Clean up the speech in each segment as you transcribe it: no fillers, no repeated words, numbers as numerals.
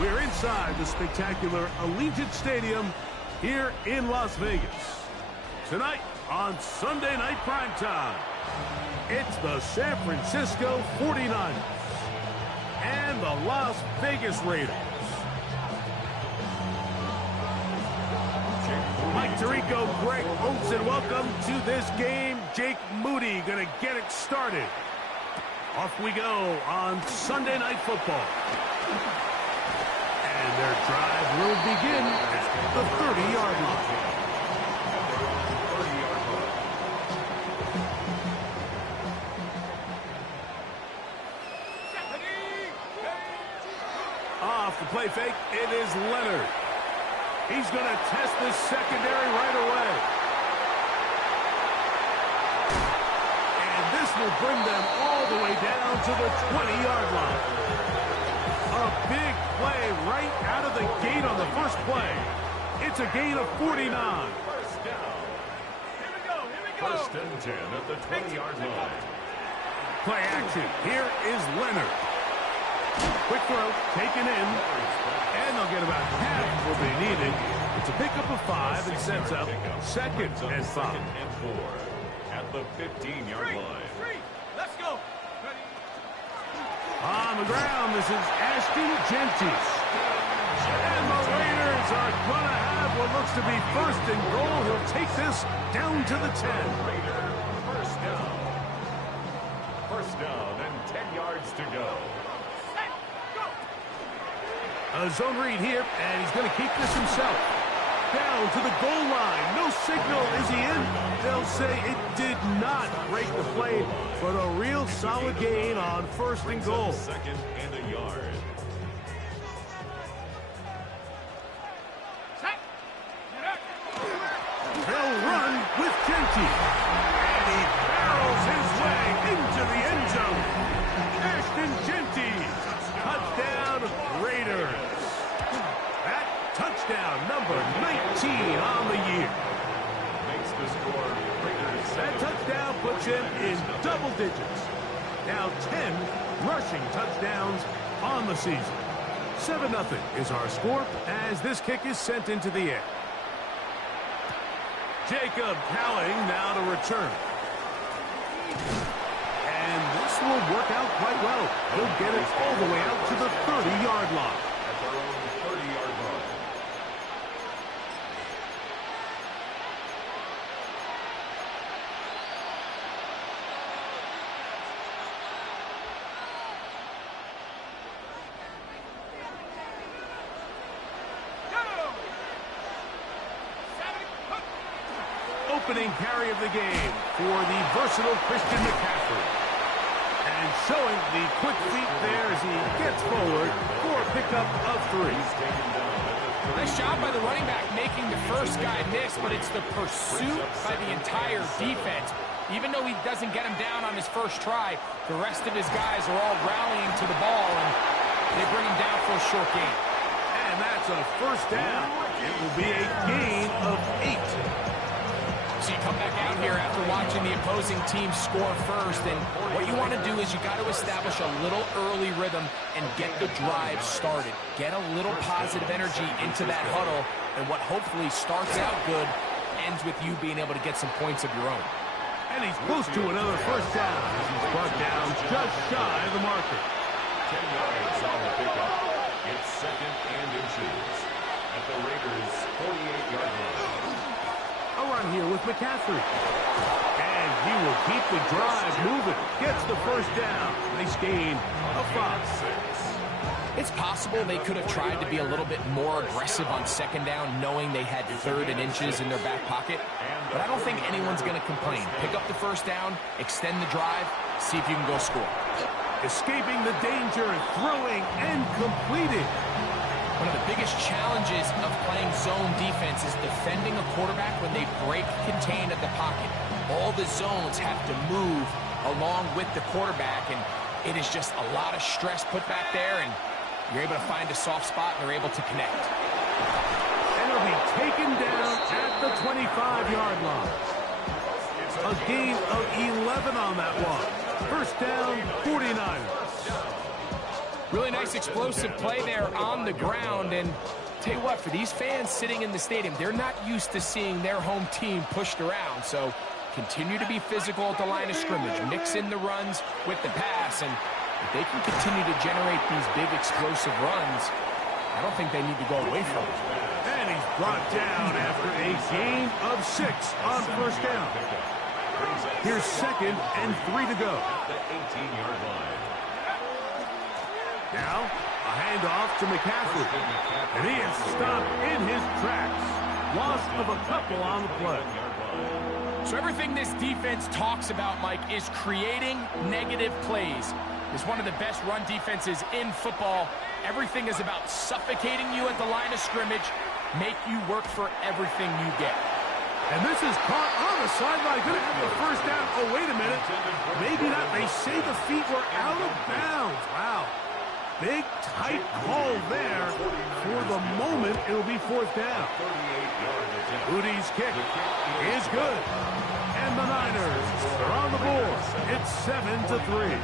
We're inside the spectacular Allegiant Stadium here in Las Vegas. Tonight on Sunday Night Primetime, it's the San Francisco 49ers and the Las Vegas Raiders. Mike Tirico, Greg Olsen, welcome to this game. Jake Moody going to get it started. Off we go on Sunday Night Football. And their drive will begin at the 30-yard line. Off the play fake, it is Leonard. He's going to test this secondary right away. And this will bring them all the way down to the 20-yard line. A big play right out of the gate on the first play. It's a gain of 49. First down. Here we go. First and 10 at the 20-yard line. Play action. Here is Leonard. Quick throw, taken in. And they'll get about half what they needed. It's a pickup of 5 and sets up second and 5. Second and 4 at the 15-yard line. Let's go. On the ground, this is Ashton Gentis. And the Raiders are going to have what looks to be first and goal. He'll take this down to the 10. Raider, first down. First down and 10 yards to go. A zone read here, and he's going to keep this himself. Down to the goal line. No signal. Is he in? They'll say it did not break the play, but a real solid gain on first and goal. Second and a yard. They'll run with Gentis. And he barrels his way into the end zone. Ashton Gentis. Touchdown, Raiders. That touchdown, number 19 on the year. Makes the score Raiders. That touchdown puts him in double digits. Now 10 rushing touchdowns on the season. 7-0 is our score as this kick is sent into the air. Jacob Cowling now to return. And this will work out quite well. He'll get it all the way out to the 30-yard line. At their own 30-yard line. Opening carry of the game for the versatile Christian McCaffrey. And showing the quick feet there as he gets forward for a pickup of 3. Nice job by the running back making the first guy miss, but it's the pursuit by the entire defense. Even though he doesn't get him down on his first try, the rest of his guys are all rallying to the ball, and they bring him down for a short gain. And that's a first down. It will be a gain of 8. So you come back out here after watching the opposing team score first, and what you want to do is you got to establish a little early rhythm and get the drive started. Get a little positive energy into that huddle, and what hopefully starts out good ends with you being able to get some points of your own. And he's close to another first down as he's brought down just shy of the marker. 10 yards on the pickup. It's second and inches at the Raiders' 48-yard line. A run here with McCaffrey. And he will keep the drive moving. Gets the first down. Nice gain of 5. It's possible they could have tried to be a little bit more aggressive on second down, knowing they had third and inches in their back pocket. But I don't think anyone's going to complain. Pick up the first down, extend the drive, see if you can go score. Escaping the danger, throwing, and completing. One of the biggest challenges of playing zone defense is defending a quarterback when they break contain at the pocket. All the zones have to move along with the quarterback, and it is just a lot of stress put back there, and you're able to find a soft spot, and they're able to connect. And it'll be taken down at the 25-yard line. A gain of 11 on that one. First down, 49ers. Really nice explosive play there on the ground. And tell you what, for these fans sitting in the stadium, they're not used to seeing their home team pushed around. So continue to be physical at the line of scrimmage. Mix in the runs with the pass. And if they can continue to generate these big explosive runs, I don't think they need to go away from it. And he's brought down after a gain of 6 on first down. Here's 2nd and 3 to go. The 18-yard line. Now, a handoff to McCaffrey. And he is stopped in his tracks. Loss of a couple on the play. So everything this defense talks about, Mike, is creating negative plays. It's one of the best run defenses in football. Everything is about suffocating you at the line of scrimmage, make you work for everything you get. And this is caught on the sideline. Going to have the first down. Oh, wait a minute. Maybe not. They say the feet were out of bounds. Wow. Big, tight call there. For the moment, it'll be 4th down. Udi's kick is good. And the Niners are on the board. It's 7-3.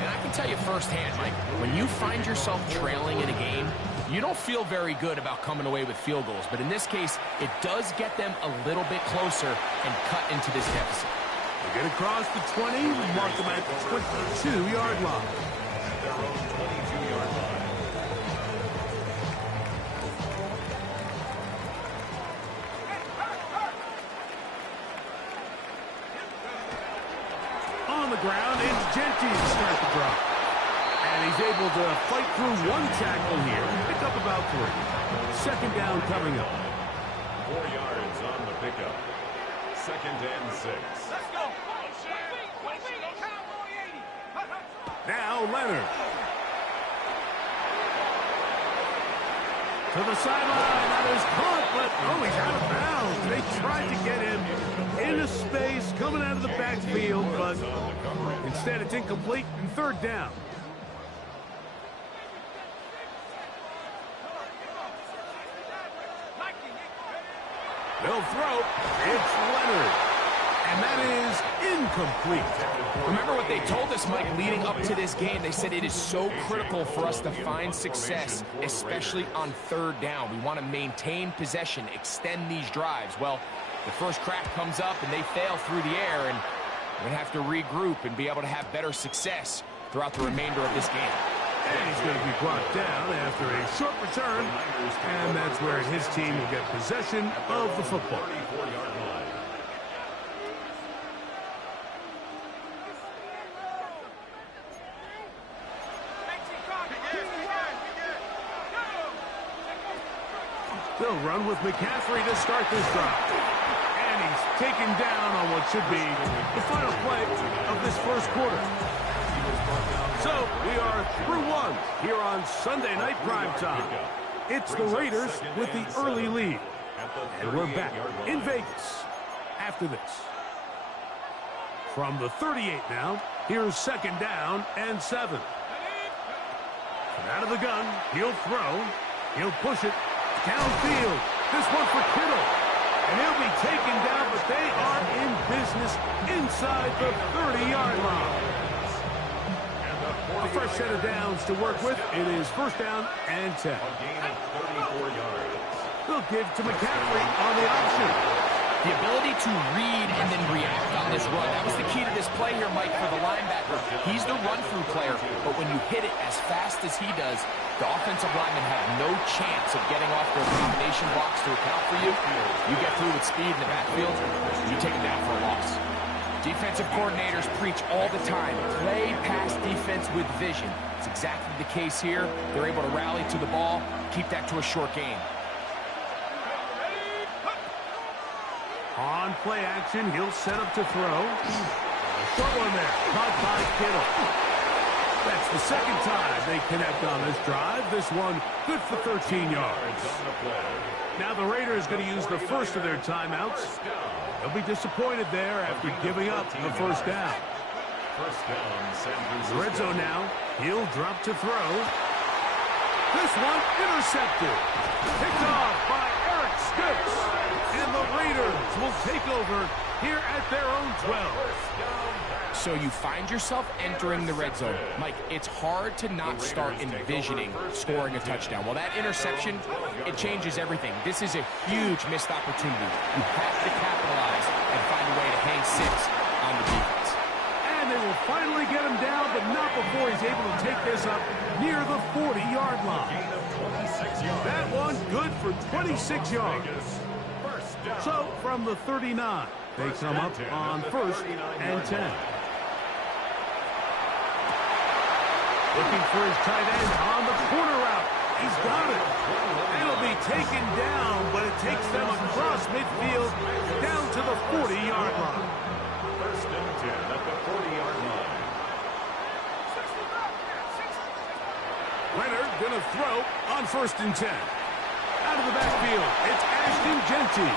And I can tell you firsthand, Mike, when you find yourself trailing in a game, you don't feel very good about coming away with field goals. But in this case, it does get them a little bit closer and cut into this deficit. They get across the 20, mark them at the 22-yard line. Their own 22-yard line. On the ground, it's Genty to start the drop. And he's able to fight through one tackle here. Pick up about 3. 2nd down coming up. 4 yards on the pickup. 2nd and 6. Let's go. Now Leonard. To the sideline. That is caught, but oh, he's out of bounds. They tried to get him into space, coming out of the backfield, but instead it's incomplete and 3rd down. They'll throw. It's Leonard. And that is incomplete. Remember what they told us, Mike, leading up to this game. They said it is so critical for us to find success, especially on 3rd down. We want to maintain possession, extend these drives. Well, the first crack comes up and they fail through the air, and we're going to have to regroup and be able to have better success throughout the remainder of this game. And he's going to be brought down after a short return, and that's where his team will get possession of the football. 34-yard line. They'll run with McCaffrey to start this drive. And he's taken down on what should be the final play of this first quarter. So we are through 1 here on Sunday Night Primetime. It's the Raiders with the early lead. And we're back in Vegas after this. From the 38 now, here's 2nd down and 7. Out of the gun, he'll throw. He'll push it downfield. This one for Kittle. And he'll be taken down, but they are in business inside the 30-yard line. A fresh set of downs to work with. It is 1st down and 10. A gain of 34 yards. They'll give to McCaffrey on the option. The ability to read and then react on this run, that was the key to this play here, Mike, for the linebacker. He's the run-through player, but when you hit it as fast as he does, the offensive linemen have no chance of getting off their combination blocks to account for you. You get through with speed in the backfield, you take it down for a loss. Defensive coordinators preach all the time, play pass defense with vision. It's exactly the case here. They're able to rally to the ball, keep that to a short game. On play action, he'll set up to throw. Short one there, caught by Kittle. That's the 2nd time they connect on this drive. This one good for 13 yards. Now the Raiders going to use the first of their timeouts. They'll be disappointed there after giving up the 1st down. First down, San Francisco. The red zone now. He'll drop to throw. This one intercepted. Picked off by Eric Stokes. And the Raiders will take over here at their own 12. So you find yourself entering the red zone. Mike, it's hard to not start envisioning scoring a touchdown. Well, that interception, it changes everything. This is a huge missed opportunity. You have to capitalize and find a way to hang 6 on the defense. And they will finally get him down, but not before he's able to take this up near the 40-yard line. That one good for 26 yards. So from the 39, they come up on 1st and 10. Looking for his tight end on the corner route. He's got it. It'll be taken down, but it takes them across midfield down to the 40-yard line. 1st and 10 at the 40-yard line. Leonard going to throw on 1st and 10. Out of the backfield, it's Ashton Genty.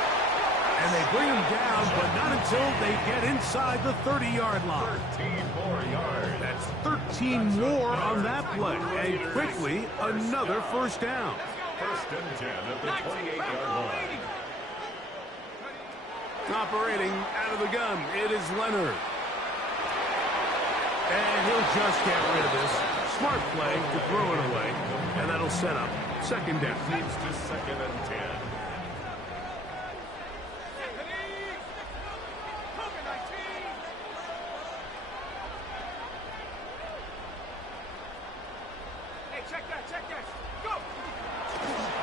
And they bring him down, but not until they get inside the 30-yard line. 13 more yards. That's 13 more on that play. And quickly, another 1st down. 1st and 10 at the 28-yard line. Operating out of the gun, it is Leonard. And he'll just get rid of this. Smart play to throw it away. And that'll set up 2nd down. Leads to 2nd and 10.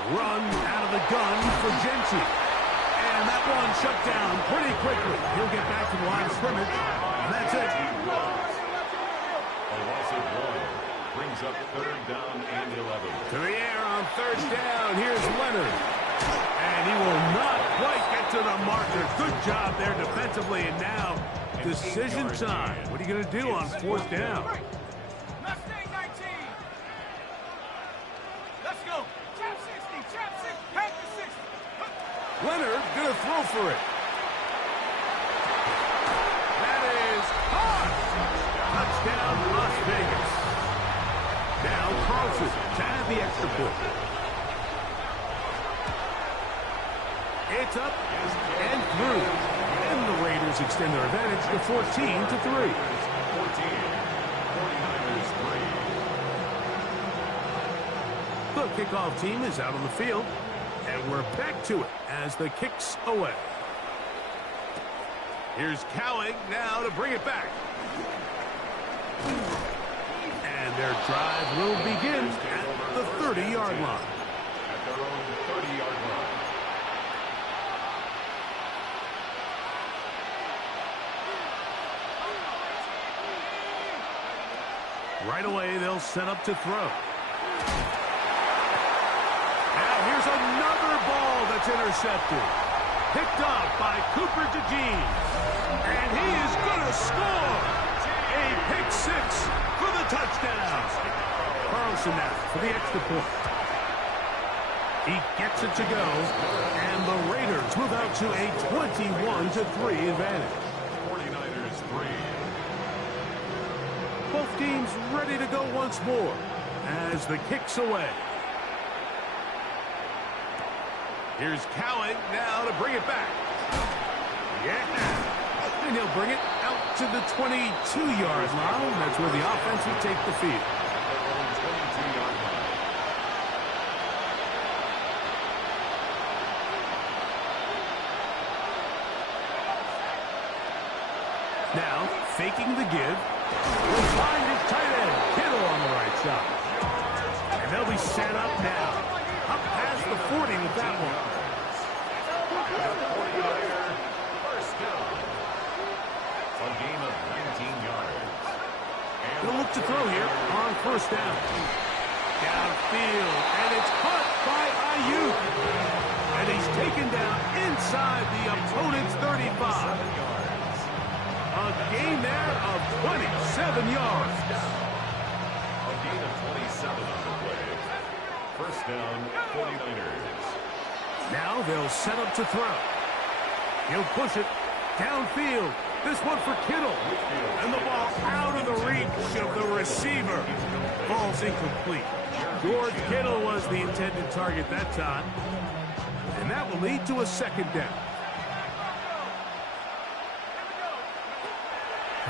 Run out of the gun for Genty. And that one shut down pretty quickly. He'll get back to the line of scrimmage. And that's it. A loss of 1 brings up 3rd down and 11. To the air on 3rd down. Here's Leonard. And he will not quite get to the marker. Good job there defensively. And now decision time. What are you going to do on 4th down? Leonard going to throw for it. That is caught. Touchdown, Las Vegas. Now Carlson to add the extra point. It's up and through. And the Raiders extend their advantage to 14-3. 14, 49ers 3. The kickoff team is out on the field. And we're back to it as the kick's away. Here's Cowing now to bring it back. And their drive will begin at the 30-yard line. At their own 30-yard line. Right away, they'll set up to throw. Here's another ball that's intercepted. Picked up by Cooper DeJean. And he is going to score. A pick 6 for the touchdown. Carlson now for the extra point. He gets it to go. And the Raiders move out to a 21-3 advantage. 49ers 3. Both teams ready to go once more as the kick's away. Here's Cowing now to bring it back. Yeah. And he'll bring it out to the 22-yard line. That's where the offense will take the field. 22-yard line. Now, faking the give. Will find his tight end, Kittle on the right side. And they'll be set up now. Up past the 40 with that one. 49er first down. A gain of 19 yards. They'll look to throw here on 1st down. Downfield, and it's caught by Ayuk. And he's taken down inside the opponent's 35. A gain there of 27 yards. A gain of 27 on the play. First down, 49ers. Now they'll set up to throw. He'll push it downfield. This one for Kittle. And the ball out of the reach of the receiver. Ball's incomplete. George Kittle was the intended target that time. And that will lead to a 2nd down.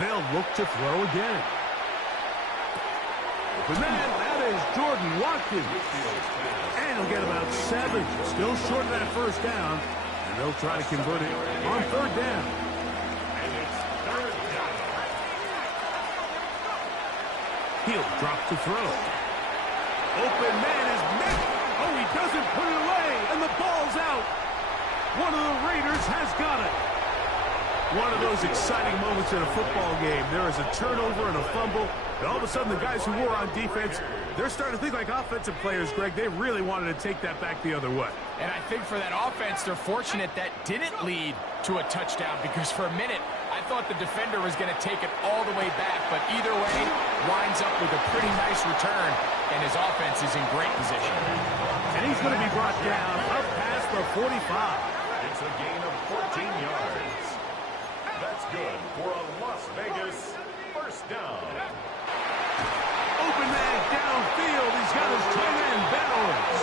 They'll look to throw again. But man, that is Jordan Watkins. And he'll get about 7. Still short of that first down. And they'll try to convert it on third down. And it's third down. He'll drop to throw. Open man is met. Oh, he doesn't put it away. And the ball's out. One of the Raiders has got it. One of those exciting moments in a football game. There is a turnover and a fumble. And all of a sudden, the guys who were on defense, they're starting to think like offensive players, Greg. They really wanted to take that back the other way. And I think for that offense, they're fortunate that didn't lead to a touchdown, because for a minute, I thought the defender was going to take it all the way back. But either way, winds up with a pretty nice return, and his offense is in great position. And he's going to be brought down up past the 45. It's a gain of 14 yards. That's good for a Las Vegas first down. Open man downfield. He's got his tight end balance.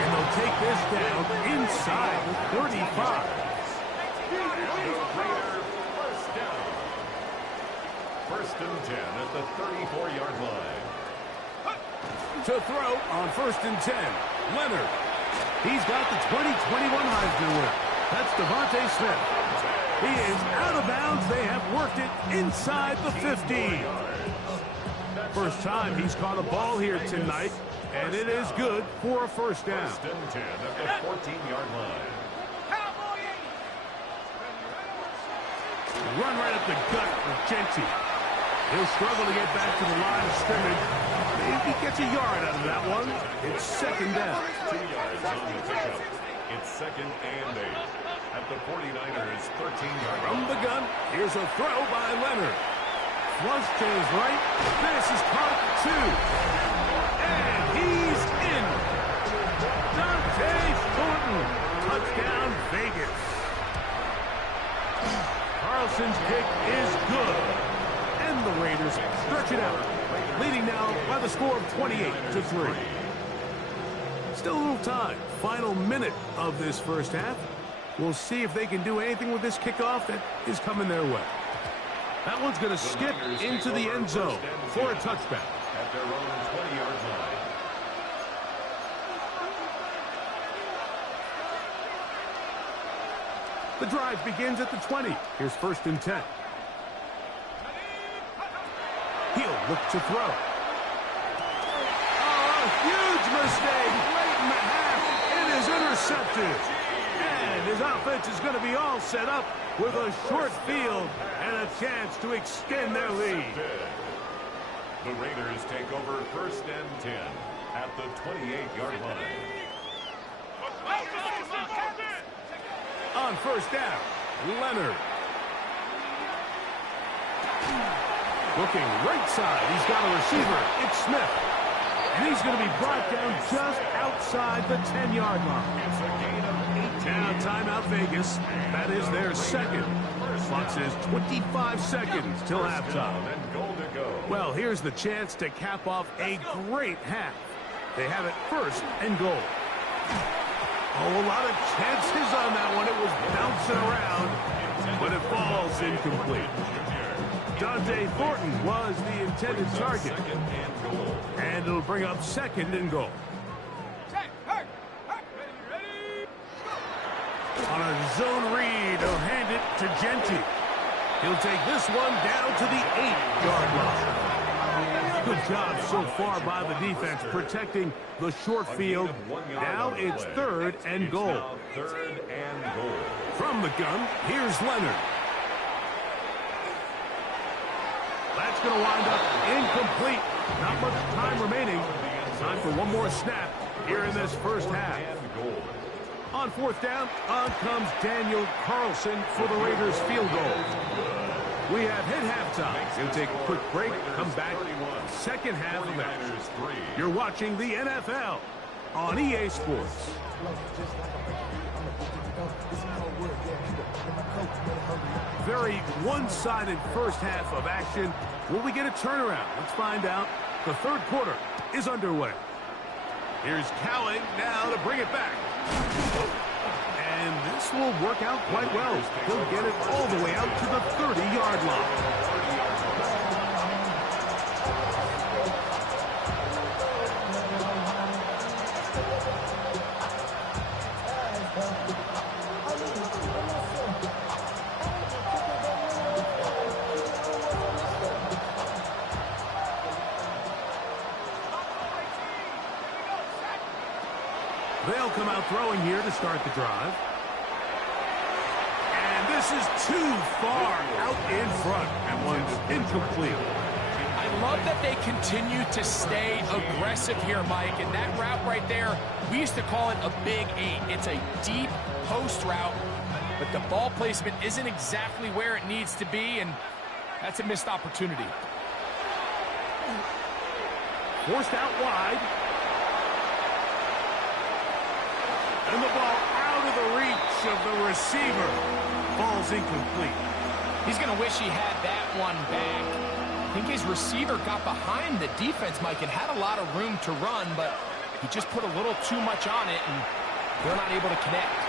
And they'll take this down inside the 35. Raider first down. First and 10 at the 34-yard line. To throw on first and 10. Leonard. He's got the 2021 Heisman winner. That's Devontae Smith. He is out of bounds. They have worked it inside the 50. First time he's caught a ball here tonight, and it is good for a first down. First and 10 at the 14-yard line. Run right up the gut for Genty. He'll struggle to get back to the line of scrimmage. Maybe he gets a yard out of that one. It's second down. 2 yards on the pickup. It's second and 8 at the 49ers' 13-yard line. From the gun, here's a throw by Leonard. Flush to his right. This is caught at 2. And he's in. Dante Thornton. Touchdown, Vegas. Carlson's kick is good. And the Raiders stretch it out, leading now by the score of 28-3. Still a little time. Final minute of this first half. We'll see if they can do anything with this kickoff that is coming their way. That one's going to skip into the end zone for a touchback. At their own 20-yard line. The drive begins at the 20. Here's first and 10. He'll look to throw. Oh, a huge mistake late in the half. It is intercepted. And his offense is going to be all set up with a short field and a chance to extend their lead. The Raiders take over first and 10 at the 28-yard line. On first down, Leonard. Looking right side, he's got a receiver. It's Smith. And he's going to be brought down just outside the 10-yard line. It's a gain of 18. Now timeout Vegas. That is their second. Clock says 25 seconds till halftime. And goal to go. Well, here's the chance to cap off a great half. They have it first and goal. Oh, a lot of chances on that one. It was bouncing around, but it falls incomplete. Dante Thornton was the intended target. And it'll bring up second and goal. On a zone read, he'll hand it to Genty. He'll take this one down to the 8-yard line. Good job so far by the defense protecting the short field. Now it's third and goal. Third and goal. From the gun, here's Leonard. That's going to wind up incomplete. Not much time remaining. Time for one more snap here in this first half. On fourth down, on comes Daniel Carlson for the Raiders field goal. We have hit halftime. We'll take a quick break, come back, second half of action. You're watching the NFL on EA Sports. Very one-sided first half of action. Will we get a turnaround? Let's find out. The third quarter is underway. Here's Cowling now to bring it back. And this will work out quite well. He'll get it all the way out to the 30-yard line. They'll come out throwing here to start the drive. And this is too far out in front. And one's incomplete. I love that they continue to stay aggressive here, Mike. And that route right there, we used to call it a big 8. It's a deep post route, but the ball placement isn't exactly where it needs to be, and that's a missed opportunity. Forced out wide. And the ball out of the reach of the receiver. Ball's incomplete. He's going to wish he had that one back. I think his receiver got behind the defense, Mike, and had a lot of room to run, but he just put a little too much on it, and they're not able to connect.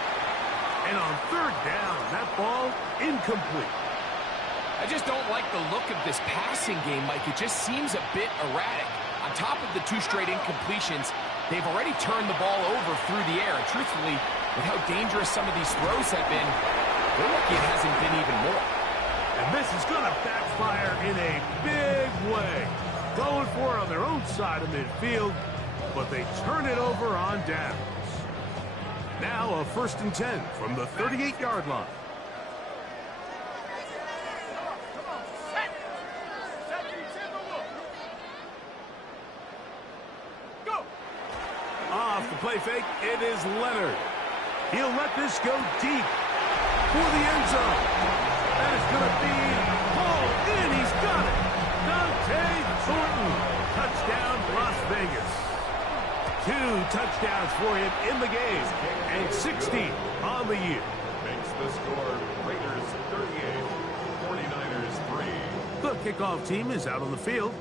And on third down, that ball incomplete. I just don't like the look of this passing game, Mike. It just seems a bit erratic. On top of the 2 straight incompletions, they've already turned the ball over through the air. And truthfully, with how dangerous some of these throws have been, they're lucky it hasn't been even more. And this is going to backfire in a big way. Going for it on their own side of midfield, but they turn it over on downs. Now a 1st and 10 from the 38-yard line. Off the play fake, it is Leonard. He'll let this go deep for the end zone. That is going to be hauled in. He's got it. Dante Thornton. Touchdown, Las Vegas. 2 touchdowns for him in the game. And 60 on the year. Makes the score Raiders 38, 49ers 3. The kickoff team is out on the field.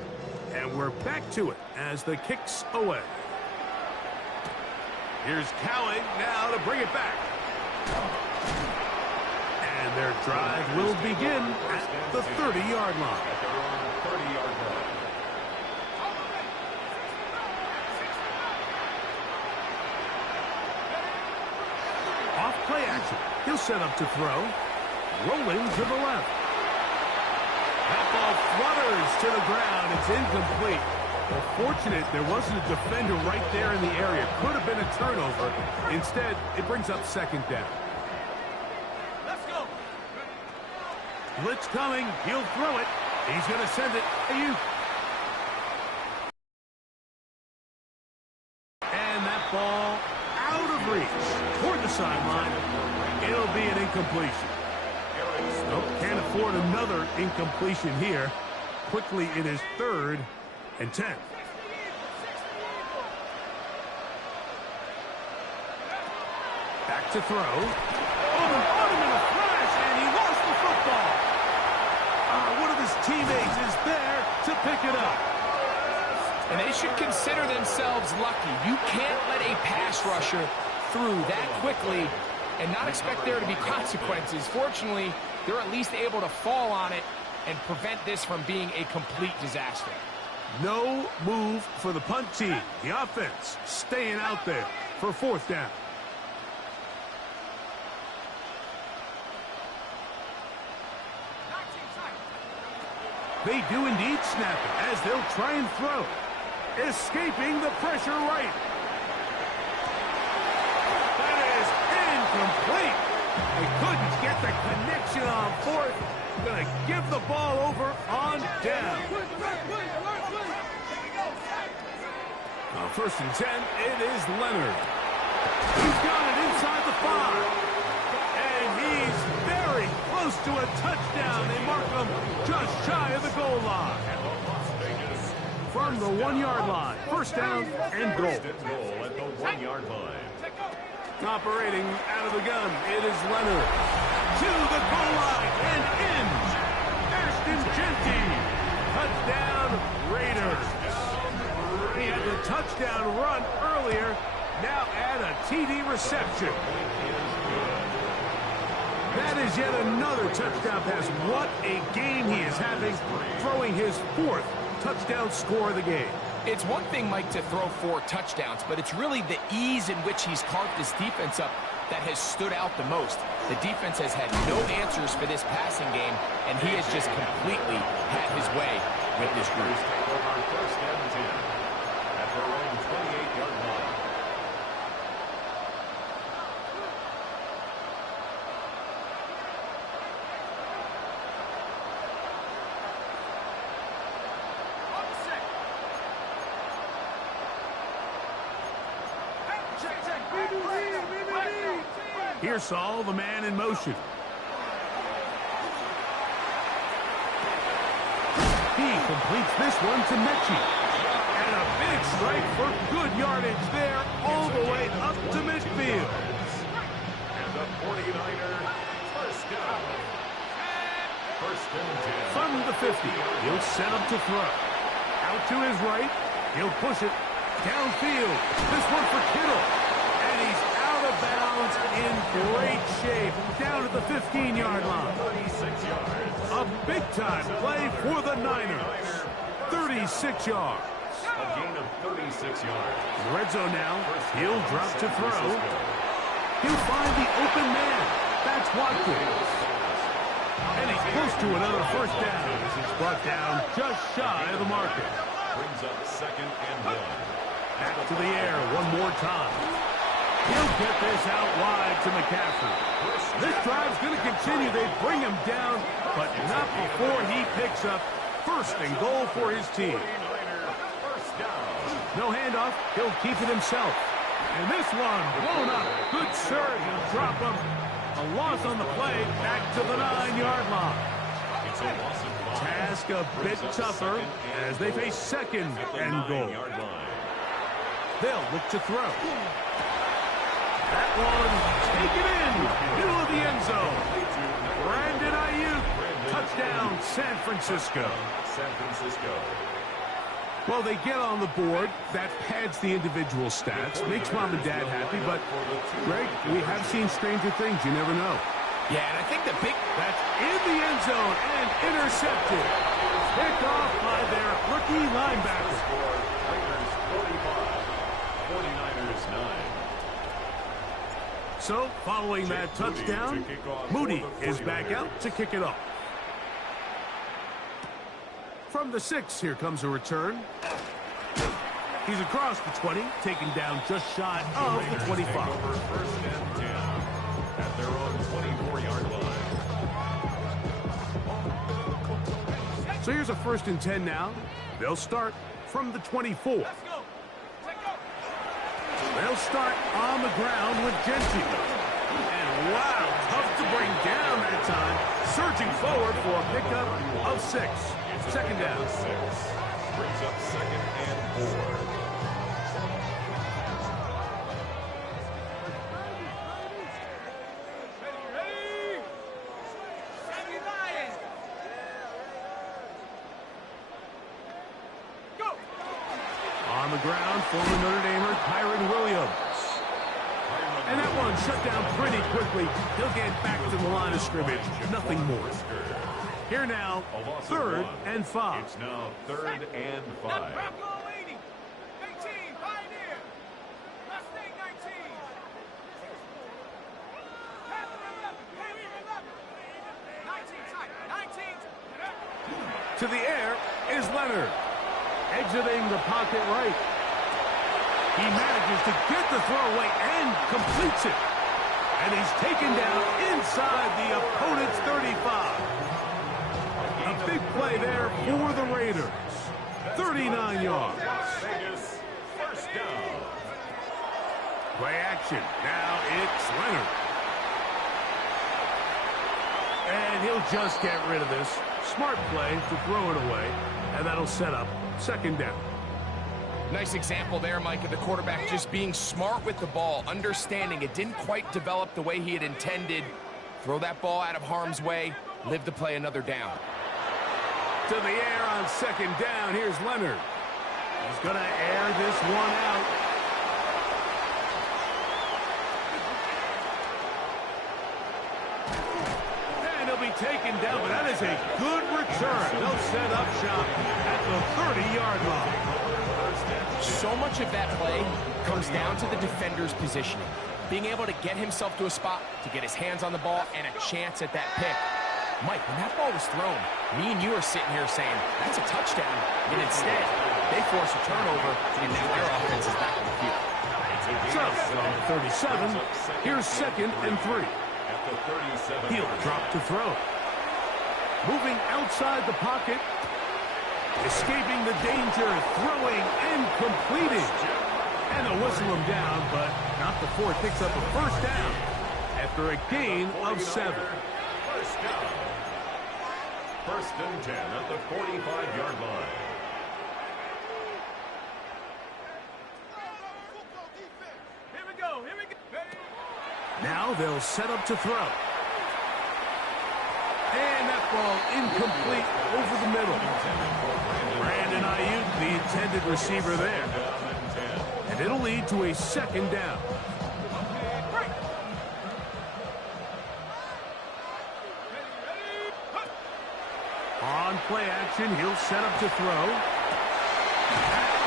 And we're back to it as the kick's away. Here's Cowing now to bring it back. And their drive will begin at the 30-yard line. At their own 30-yard line. Off play action. He'll set up to throw. Rolling to the left. That ball flutters to the ground. It's incomplete. Well, fortunate there wasn't a defender right there in the area. Could have been a turnover. Instead, it brings up 2nd down. Let's go. Blitz coming. He'll throw it. He's going to send it to you. And that ball out of reach toward the sideline. It'll be an incompletion. Nope, can't afford another incompletion here. Quickly, it is 3rd and 10. Back to throw. On him in a flash, and he lost the football. One of his teammates is there to pick it up. And they should consider themselves lucky. You can't let a pass rusher through that quickly and not expect there to be consequences. Fortunately, they're at least able to fall on it and prevent this from being a complete disaster. No move for the punt team. The offense staying out there for 4th down. They do indeed snap it as they'll try and throw. Escaping the pressure right. That is incomplete. They couldn't get the connection on 4th. Going to give the ball over on down. 1st and 10, it is Leonard. He's got it inside the 5. And he's very close to a touchdown. They mark him just shy of the goal line. From the 1-yard line, 1st down and goal. At the 1-yard line. Operating out of the gun, it is Leonard. To the goal line and in. Ashton Jeanty. Touchdown, Raiders. He had the touchdown run earlier. Now add a TD reception. That is yet another touchdown pass. What a game he is having, throwing his 4th touchdown score of the game. It's one thing, Mike, to throw 4 touchdowns, but it's really the ease in which he's carved this defense up that has stood out the most. The defense has had no answers for this passing game, and he has just completely had his way with this group. First and 10 at their own 28-yard line. Here's Saul, the man in motion. He completes this one to Mechie. And a big strike for good yardage there all the way up to midfield. And the 49er first down. First and 10. From the 50, he'll set up to throw. Out to his right, he'll push it downfield. This one for Kittle. And he's out of bounds in great shape down at the 15-yard line. 36 yards. A big-time play for the Niners. 36 yards. A gain of 36 yards. In the red zone now, he'll drop to throw. He'll find the open man. That's Watkins. And he's close to another first down. He's brought down just shy of the marker. Brings up second and 1. Back to the air one more time. He'll get this out wide to McCaffrey. This drive's going to continue. They bring him down, but not before he picks up first and goal for his team. No handoff. He'll keep it himself. And this one blown up. Good serve. He'll drop him. A loss on the play. Back to the 9-yard line. Task a bit tougher as they face second and goal. They'll look to throw. That one taken in. Middle of the end zone. Brandon Ayuk. Touchdown, San Francisco. San Francisco. Well, they get on the board. That pads the individual stats. Makes mom and dad happy, but, Greg, we have seen stranger things. You never know. Yeah, and I think the big... That's in the end zone and intercepted. Picked off by their rookie linebacker. Raiders 45, 49ers 9. So, following that touchdown, Moody is back out to kick it off. From the 6, here comes a return. He's across the 20, taken down just shy of the 25. Over first and 10 at their own 24-yard line. So here's a first and 10 now. They'll start from the 24. They'll start on the ground with Genty. And wow, tough to bring down that time. Surging forward for a pickup of 6. Second down. 6. Brings up second and 4. On the ground, former Notre Damer Kyron Williams. And that one shut down pretty quickly. He'll get back to the line of scrimmage. Nothing more. Here now, third and 5. It's now third and 5. To the air is Leonard. Exiting the pocket right. He manages to get the throw away and completes it. And he's taken down inside the opponent's 35. A big play there for the Raiders. 39 yards. Vegas, first down. Play action. Now it's Leonard. And he'll just get rid of this. Smart play to throw it away. And that'll set up second down. Nice example there, Mike, of the quarterback just being smart with the ball, understanding it didn't quite develop the way he had intended. Throw that ball out of harm's way, live to play another down. To the air on second down. Here's Leonard. He's going to air this one out. And he'll be taken down, but that is a good return. They'll set up shop at the 30-yard line. So much of that play comes down to the defender's positioning. Being able to get himself to a spot, to get his hands on the ball, and a chance at that pick. Mike, when that ball was thrown, me and you are sitting here saying, that's a touchdown. And instead, they force a turnover, and now their offense is back on the field. So, from 37, here's second and 3. He'll drop to throw. Moving outside the pocket. Escaping the danger, throwing and completing. And they'll whistle him down, but not before it picks up a first down after a gain of 7. First down. First and 10 at the 45-yard line. Here we go. Now they'll set up to throw. And that ball incomplete over the middle. Brandon Ayuk, the intended receiver there. And it'll lead to a second down. On play action, he'll set up to throw.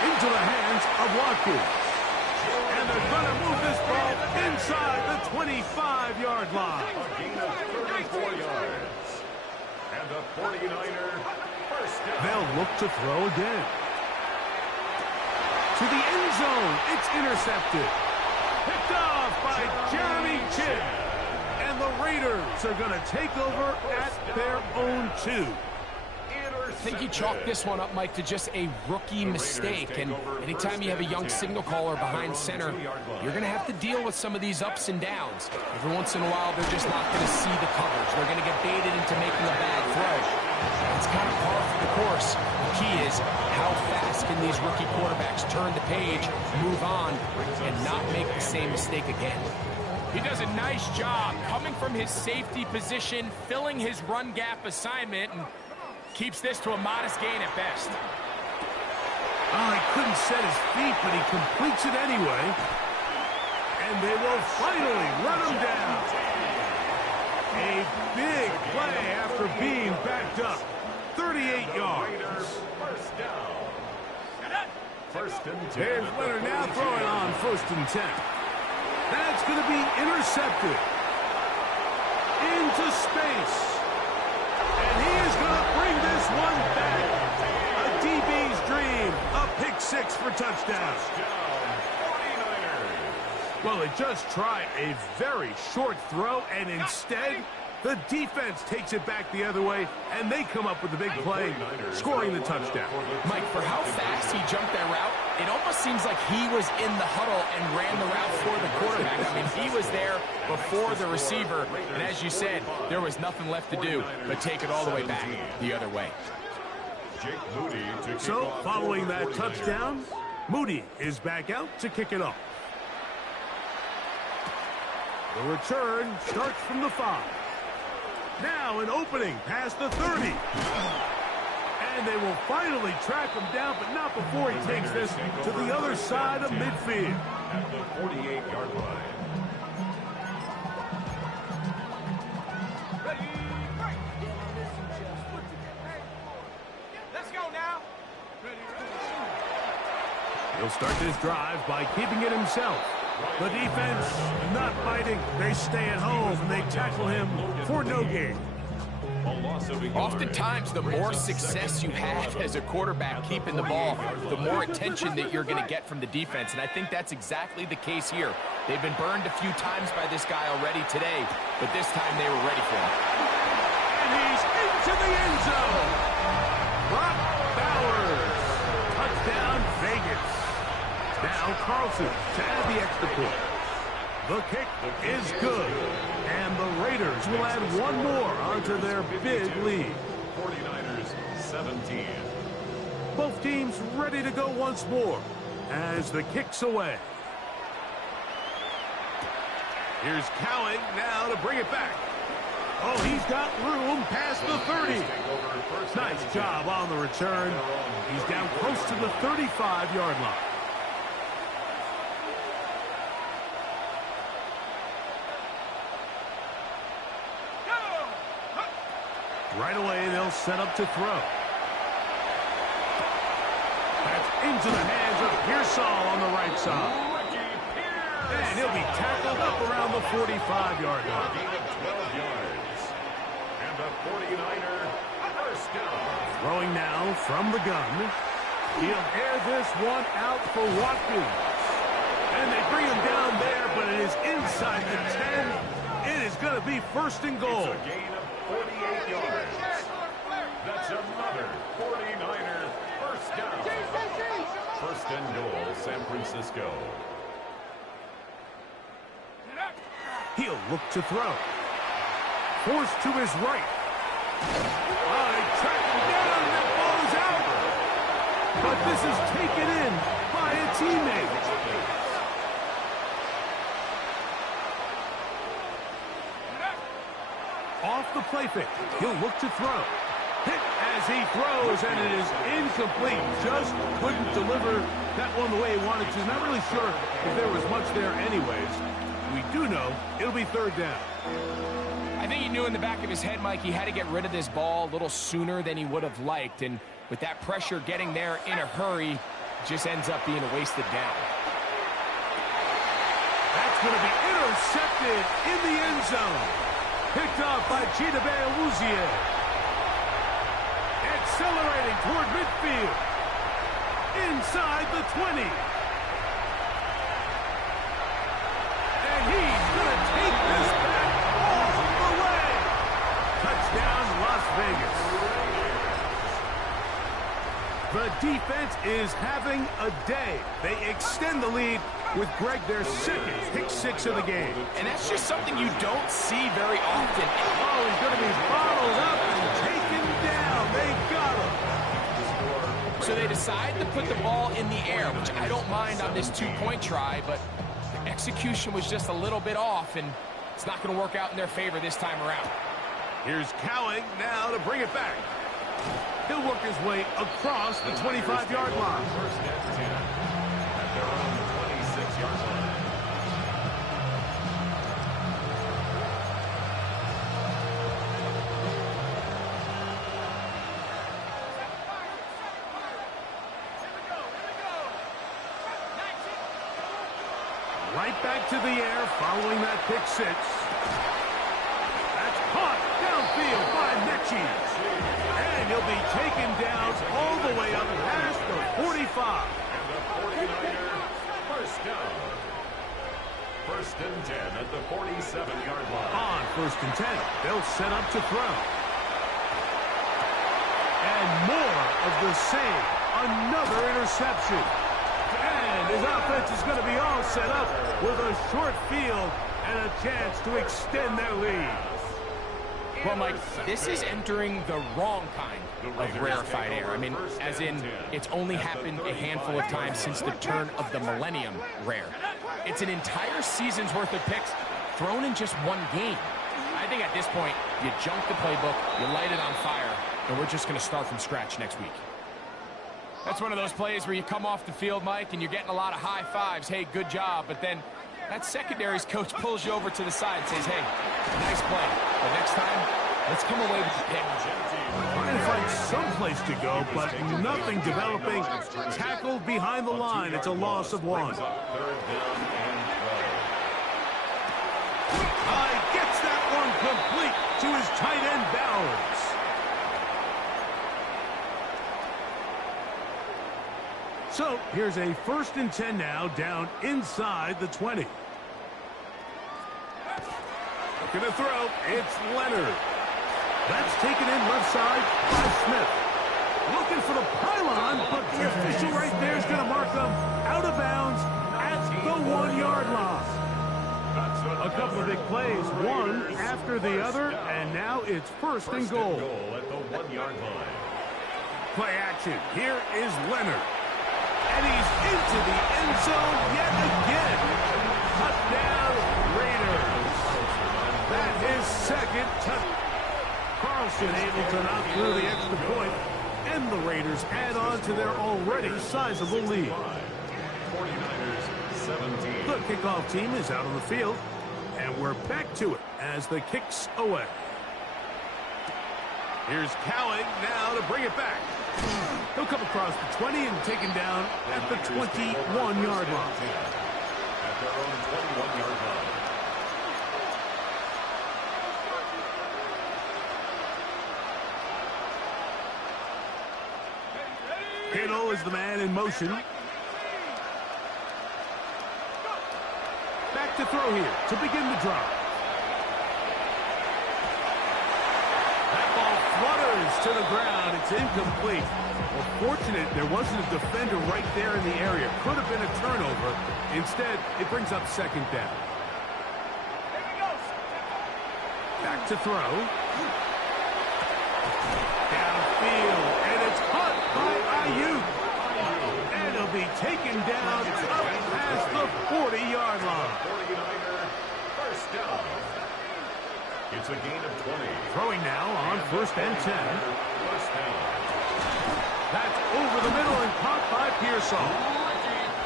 Into the hands of Watkins. And they're going to move this ball inside the 25-yard line. A gain of 34 yards. And the 49er first down. They'll look to throw again. To the end zone. It's intercepted. Picked off by Jeremy Chinn. And the Raiders are going to take over at their own 2. I think you chalk this one up, Mike, to just a rookie mistake. And anytime you have a young signal caller behind center, you're going to have to deal with some of these ups and downs. Every once in a while, they're just not going to see the coverage. They're going to get baited into making a bad throw. It's kind of par for the course. The key is how fast can these rookie quarterbacks turn the page, move on, and not make the same mistake again. He does a nice job coming from his safety position, filling his run gap assignment, and keeps this to a modest gain at best. Oh, he couldn't set his feet, but he completes it anyway. And they will finally run him down. A big play after being backed up. 38 yards. First down. First and 10. Here's Leonard now throwing on first and 10. That's going to be intercepted. Into space. And he is going to bring this one back. A DB's dream. A pick 6 for touchdown. Well, they just tried a very short throw, and instead, the defense takes it back the other way, and they come up with the big play, scoring the touchdown. Mike, for how fast he jumped that route, it almost seems like he was in the huddle and ran the route for the quarterback. I mean, he was there before the receiver, and as you said, there was nothing left to do but take it all the way back the other way. So, following that touchdown, Moody is back out to kick it off. The return starts from the 5. Now an opening past the 30. And they will finally track him down, but not before he takes this to the other side of midfield. At the 48-yard line. Let's go now. He'll start this drive by keeping it himself. The defense not fighting. They stay at home and they tackle him for no gain. Oftentimes, the more success you have as a quarterback keeping the ball, the more attention that you're going to get from the defense. And I think that's exactly the case here. They've been burned a few times by this guy already today, but this time they were ready for him. And he's into the end zone. Brock Bowers. Touchdown, Vegas. Now Carlson to add the extra point. The kick is good. And the Raiders will add one more onto their big lead. 49ers 17. Both teams ready to go once more as the kick's away. Here's Cowan now to bring it back. Oh, he's got room past the 30. Nice job on the return. He's down close to the 35-yard line. Right away, they'll set up to throw. That's into the hands of Pearsall on the right side. And he'll be tackled up around the 45-yard line. Gain of 12 yards. And the 49er first down. Throwing now from the gun. He'll air this one out for Watkins. And they bring him down there, but it is inside the 10. It is going to be first and goal. It's a gain of 48 yards. That's another 49er first down. First and goal, San Francisco. He'll look to throw. Forced to his right. Oh, they track him down and that ball is out. But this is taken in by a teammate. Off the play fake. He'll look to throw. Hit as he throws, and it is incomplete. Just couldn't deliver that one the way he wanted to. Not really sure if there was much there anyways. We do know it'll be third down. I think he knew in the back of his head, Mike, he had to get rid of this ball a little sooner than he would have liked. And with that pressure getting there in a hurry, just ends up being a wasted down. That's going to be intercepted in the end zone. Picked up by Chidobe Awuzie. Accelerating toward midfield. Inside the 20. And he's going to take this back all the way. Touchdown, Las Vegas. The defense is having a day. They extend the lead with Greg, their second pick six of the game. And that's just something you don't see very often. Oh, he's going to be bottled up and taken down. They got him. So they decide to put the ball in the air, which I don't mind on this two-point try, but the execution was just a little bit off, and it's not going to work out in their favor this time around. Here's Cowing now to bring it back. He'll work his way across the 25-yard line. First and 10 at their own 26-yard line. Right back to the air following that pick six. That's caught downfield by Mechie. And he'll be taken down all the way up past the 45. And the 49er, first down. First and 10 at the 47-yard line. On first and 10, they'll set up to throw. And more of the same. Another interception. And his offense is going to be all set up with a short field and a chance to extend their lead. Well, Mike, this is entering the wrong kind of rarefied air. I mean, as in, it's only happened a handful of times since the turn of the millennium rare. It's an entire season's worth of picks thrown in just one game. I think at this point, you junk the playbook, you light it on fire, and we're just going to start from scratch next week. That's one of those plays where you come off the field, Mike, and you're getting a lot of high fives. Hey, good job. But then that secondary's coach pulls you over to the side and says, hey, nice play. But next time, let's come away with the pick. Trying to find some place to go, but nothing developing. Tackled behind the line. It's a loss of one. Third down and 12. Gets that one complete to his tight end Bowers. So here's a first and 10 now, down inside the 20. Looking to throw, it's Leonard. That's taken in left side by Smith. Looking for the pylon, but the official right there is going to mark them out of bounds at the 1-yard line. A couple of big plays, one after the other, and now it's first and goal. At the 1-yard line. Play action. Here is Leonard. And he's into the end zone yet again. Touchdown, Raiders. That is second touchdown. Carlson able to knock through the extra point, and the Raiders add on to their already sizable lead. 49ers 17. The kickoff team is out on the field, and we're back to it as the kick's away. Here's Cowing now to bring it back. He'll come across the 20 and taken down at the 21-yard line. At their own 21-yard line. Kittle is the man in motion. Back to throw here to begin the drive. That ball flutters to the ground. It's incomplete. Well, fortunate there wasn't a defender right there in the area. Could have been a turnover. Instead, it brings up second down. Back to throw. Downfield, and it's caught by Ayuk. And it'll be taken down up past the 40-yard line. 49er, first down. It's a gain of 20. Throwing now on first and 10. First down. That's over the middle and caught by Pearsall.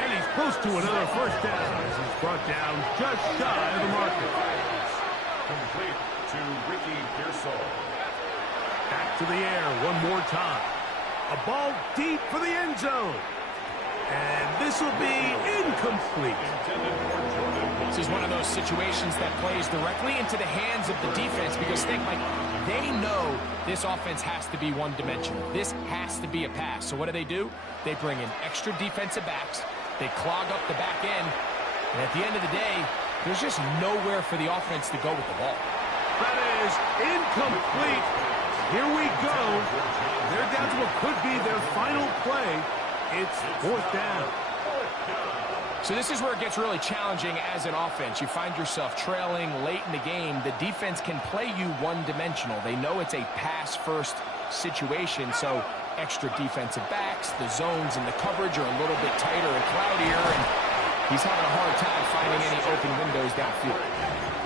And he's close to another first down as he's brought down just shy of the marker. Complete to Ricky Pearsall. Back to the air one more time. A ball deep for the end zone. And this will be incomplete. This is one of those situations that plays directly into the hands of the defense because think, Mike, they know this offense has to be one-dimensional. This has to be a pass. So what do? They bring in extra defensive backs. They clog up the back end. And at the end of the day, there's just nowhere for the offense to go with the ball. That is incomplete. Here we go. They're down to what could be their final play. It's fourth down. So this is where it gets really challenging as an offense. You find yourself trailing late in the game. The defense can play you one-dimensional. They know it's a pass-first situation, so extra defensive backs, the zones and the coverage are a little bit tighter and cloudier, and he's having a hard time finding any open windows downfield.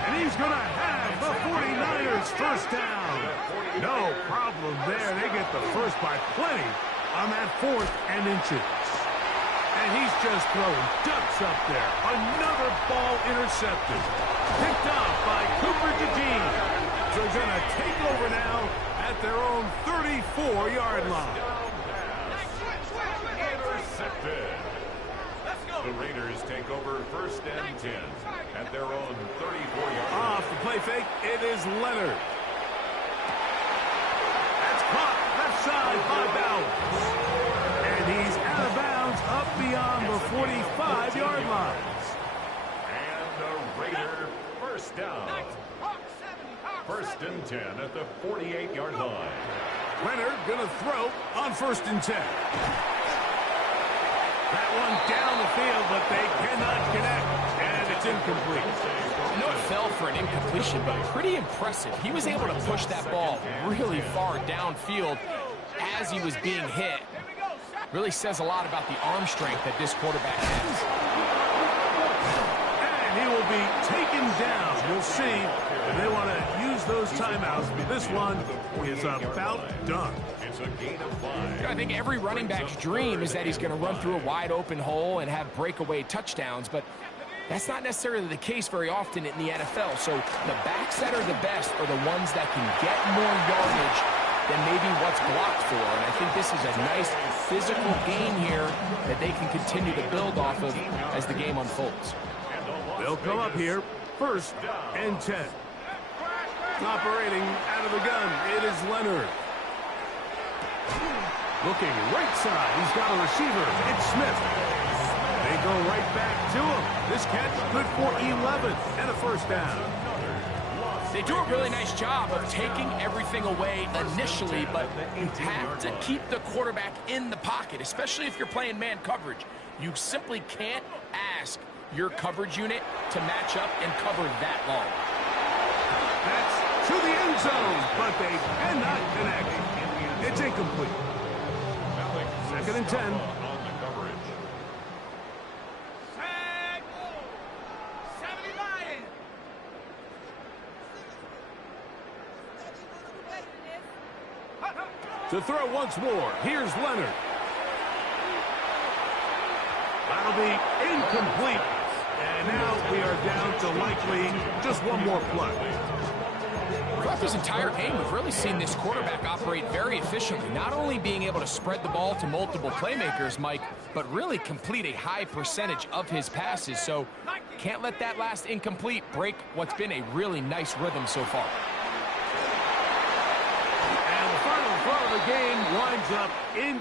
And he's going to have the 49ers first down. No problem there. They get the first by plenty on that fourth and inches. And he's just throwing ducks up there. Another ball intercepted. Picked off by Cooper DeJean. So they're going to take over now at their own 34-yard line. Intercepted. The Raiders take over first and 10 at their own 34-yard line. Off the play fake, it is Leonard. That's caught left side by Bowers. And he's out of bounds up beyond the 45-yard line. And the Raider first down. First and 10 at the 48-yard line. Leonard going to throw on first and 10. That one down the field, but they cannot connect. And it's incomplete. I know it fell for an incompletion, but pretty impressive. He was able to push that ball really far downfield as he was being hit. Really says a lot about the arm strength that this quarterback has. And he will be taken down. We'll see if they want to use those timeouts. But this one is about done. It's a gain of 5. I think every running back's dream is that he's going to run through a wide open hole and have breakaway touchdowns, but that's not necessarily the case very often in the NFL. So the backs that are the best are the ones that can get more yardage than maybe what's blocked for. And I think this is a nice physical game here that they can continue to build off of as the game unfolds. They'll come up here first and 10. Operating out of the gun, it is Leonard. Looking right side, he's got a receiver. It's Smith. They go right back to him. This catch good for 11 and a first down. They do a really nice job of taking everything away initially, but you have to keep the quarterback in the pocket, especially if you're playing man coverage. You simply can't ask your coverage unit to match up and cover that long. That's to the end zone, but they cannot connect. It's incomplete. Second and 10. On the coverage. To throw once more, here's Leonard. That'll be incomplete. And now we are down to likely just one more play. Throughout this entire game, we've really seen this quarterback operate very efficiently, not only being able to spread the ball to multiple playmakers, Mike, but really complete a high percentage of his passes. So can't let that last incomplete break what's been a really nice rhythm so far. And the final throw of the game winds up in